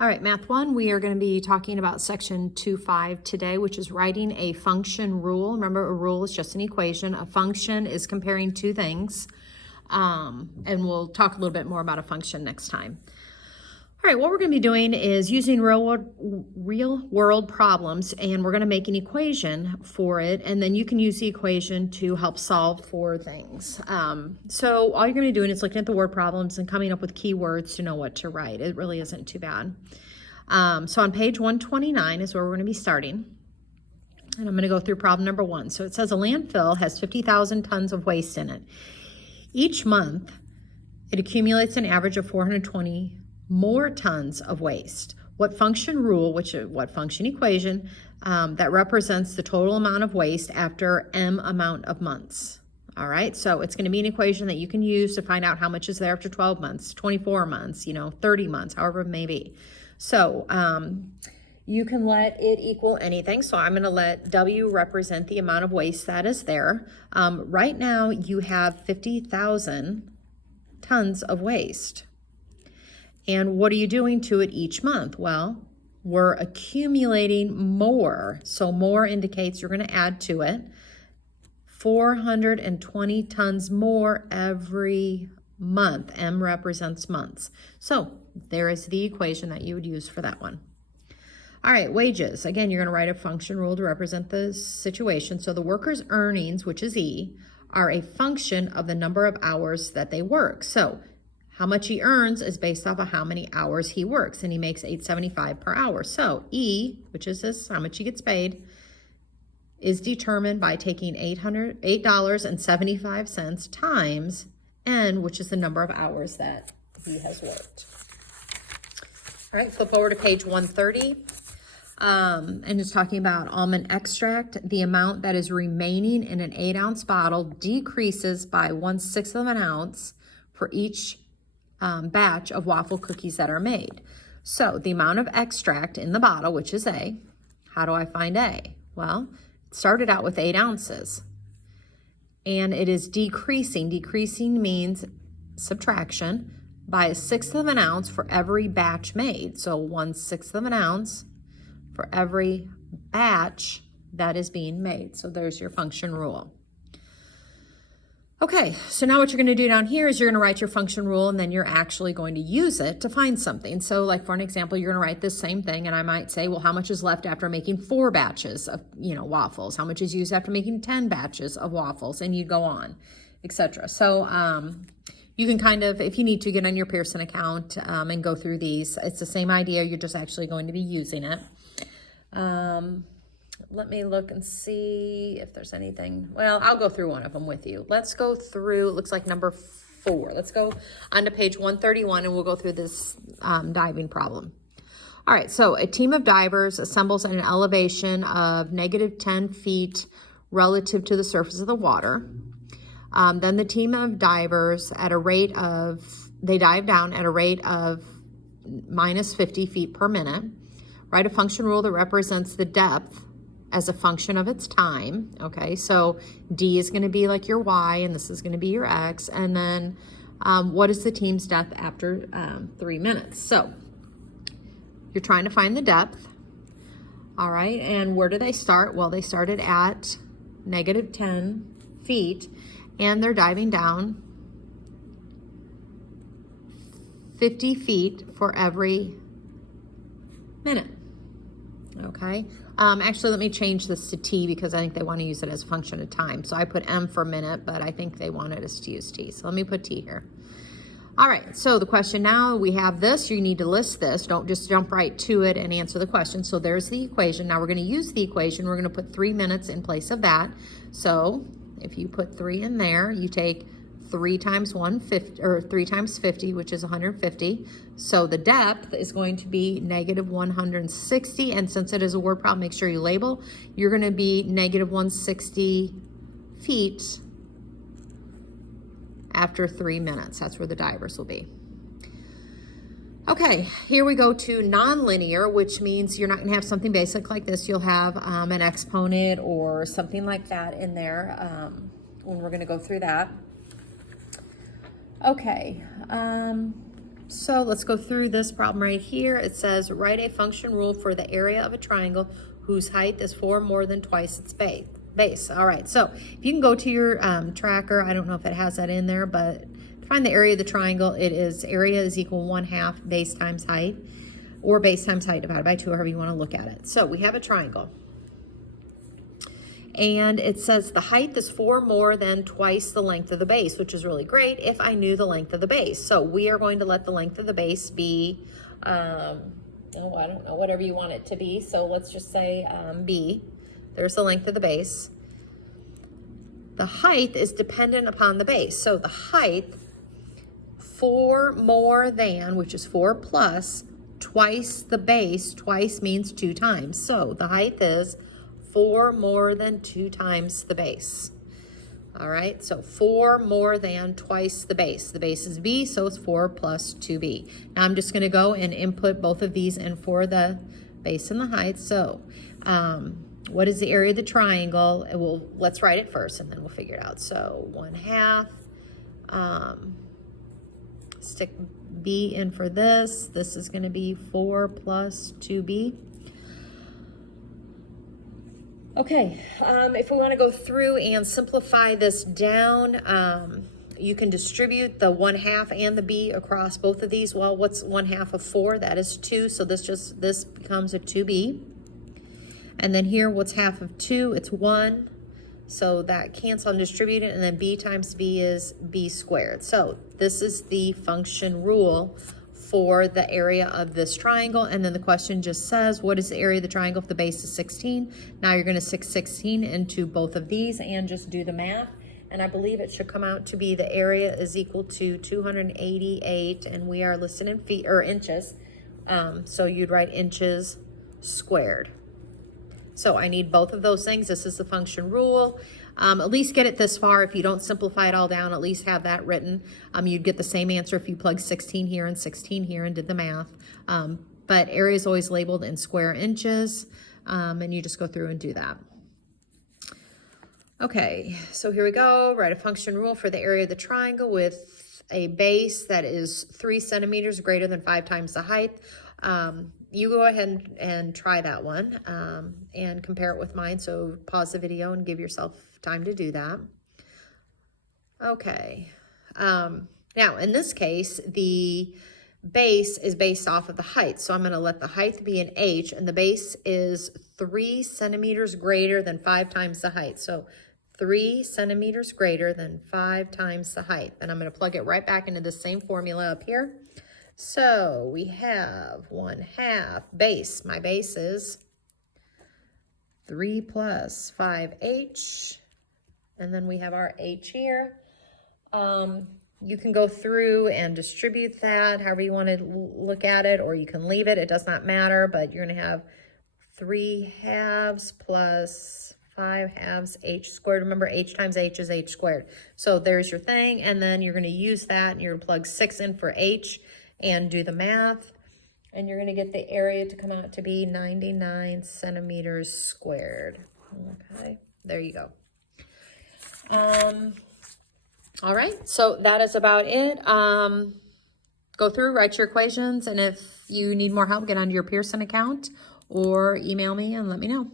All right, Math 1, we are going to be talking about section 2.5 today, which is writing a function rule. Remember, a rule is just an equation. A function is comparing two things, and we'll talk a little bit more about a function next time. All right, what we're going to be doing is using real world problems, and we're going to make an equation for it, and then you can use the equation to help solve for things. So all you're going to be doing is looking at the word problems and coming up with keywords to know what to write. It really isn't too bad. So on page 129 is where we're going to be starting, and I'm going to go through problem number 1. So it says a landfill has 50,000 tons of waste in it. Each month, it accumulates an average of 420 more tons of waste. What function rule, what function equation that represents the total amount of waste after M amount of months? All right, so it's going to be an equation that you can use to find out how much is there after 12 months, 24 months, 30 months, however it may be. So you can let it equal anything. So I'm going to let W represent the amount of waste that is there. Right now you have 50,000 tons of waste. And what are you doing to it each month? Well, we're accumulating more. So more indicates you're going to add to it 420 tons more every month. M represents months. So there is the equation that you would use for that one. All right, wages. Again, you're going to write a function rule to represent the situation. So the worker's earnings, which is E, are a function of the number of hours that they work. So how much he earns is based off of how many hours he works, and he makes $8.75 per hour. So E, which is this, how much he gets paid, is determined by taking $8.75 times N, which is the number of hours that he has worked. All right, flip over to page 130. And it's talking about almond extract. The amount that is remaining in an 8-ounce bottle decreases by 1/6 of an ounce for each batch of waffle cookies that are made. So the amount of extract in the bottle, which is A, how do I find A? Well, it started out with 8 ounces and it is decreasing. Decreasing means subtraction by 1/6 of an ounce for every batch made. So 1/6 of an ounce for every batch that is being made. So there's your function rule. Okay, so now what you're going to do down here is you're going to write your function rule, and then you're actually going to use it to find something. So like for an example, you're going to write this same thing, and I might say, well, how much is left after making 4 batches of waffles? How much is used after making 10 batches of waffles? And you go on, etc. So you can kind of, if you need to, get on your Pearson account and go through these. It's the same idea. You're just actually going to be using it. Let me look and see if there's anything. Well, I'll go through one of them with you. Let's go through, it looks like number 4. Let's go onto page 131 and we'll go through this diving problem. All right, so a team of divers assembles at an elevation of -10 feet relative to the surface of the water. Then the team of divers they dive down at a rate of -50 feet per minute. Write a function rule that represents the depth as a function of its time. Okay, so D is going to be like your Y, and this is going to be your X. And then what is the team's depth after 3 minutes? So you're trying to find the depth. All right, and where do they start? Well, they started at -10 feet, and they're diving down 50 feet for every minute. Okay, actually, let me change this to T because I think they want to use it as a function of time. So I put M for minute, but I think they wanted us to use T. So let me put T here. All right, so the question now, we have this. You need to list this. Don't just jump right to it and answer the question. So there's the equation. Now we're going to use the equation. We're going to put 3 minutes in place of that. So if you put 3 in there, you take 3 times 150, or 3 times 50, which is 150. So the depth is going to be -160. And since it is a word problem, make sure you label. You're going to be -160 feet after 3 minutes. That's where the divers will be. Okay, here we go to nonlinear, which means you're not going to have something basic like this. You'll have an exponent or something like that in there when we're going to go through that. Okay, So let's go through this problem right here. It says, write a function rule for the area of a triangle whose height is 4 more than twice its base. All right, so if you can go to your tracker, I don't know if it has that in there, but to find the area of the triangle, it is area is equal 1/2 base times height, or base times height divided by 2, however you want to look at it. So we have a triangle. And it says the height is 4 more than twice the length of the base, which is really great if I knew the length of the base. So we are going to let the length of the base be, I don't know, whatever you want it to be. So let's just say B. There's the length of the base. The height is dependent upon the base. So the height, 4 more than, which is 4 plus, twice the base. Twice means 2 times. So the height is 4 more than 2 times the base. All right, so 4 more than twice the base. The base is B, so it's 4 plus 2B. Now I'm just going to go and input both of these in for the base and the height. So what is the area of the triangle? Let's write it first and then we'll figure it out. So 1/2, stick B in for this. This is going to be 4 plus 2B. Okay, if we want to go through and simplify this down, you can distribute the 1/2 and the B across both of these. Well, what's 1/2 of 4? That is 2, so this becomes a 2B. And then here, what's half of 2? It's 1, so that cancel and distribute it, and then B times B is B squared. So this is the function rule for the area of this triangle. And then the question just says, what is the area of the triangle if the base is 16? Now you're going to stick 16 into both of these and just do the math. And I believe it should come out to be the area is equal to 288, and we are listed in feet or inches. So you'd write inches squared. So I need both of those things. This is the function rule. At least get it this far. If you don't simplify it all down, at least have that written. You'd get the same answer if you plugged 16 here and 16 here and did the math. But area is always labeled in square inches, and you just go through and do that. Okay, so here we go. Write a function rule for the area of the triangle with a base that is 3 centimeters greater than 5 times the height. You go ahead and try that one and compare it with mine. So pause the video and give yourself time to do that. Okay. Now, in this case, the base is based off of the height. So I'm going to let the height be an H, and the base is 3 centimeters greater than 5 times the height. So 3 centimeters greater than 5 times the height. And I'm going to plug it right back into the same formula up here. So we have 1/2 base. My base is 3 plus 5H. And then we have our H here. You can go through and distribute that however you want to look at it, or you can leave it. It does not matter, but you're going to have 3/2 plus 5/2 H squared. Remember, H times H is H squared. So there's your thing, and then you're going to use that, and you're going to plug 6 in for H and do the math, and you're going to get the area to come out to be 99 centimeters squared. Okay, there you go. All right, so that is about it. Go through, write your equations, and if you need more help, get onto your Pearson account or email me and let me know.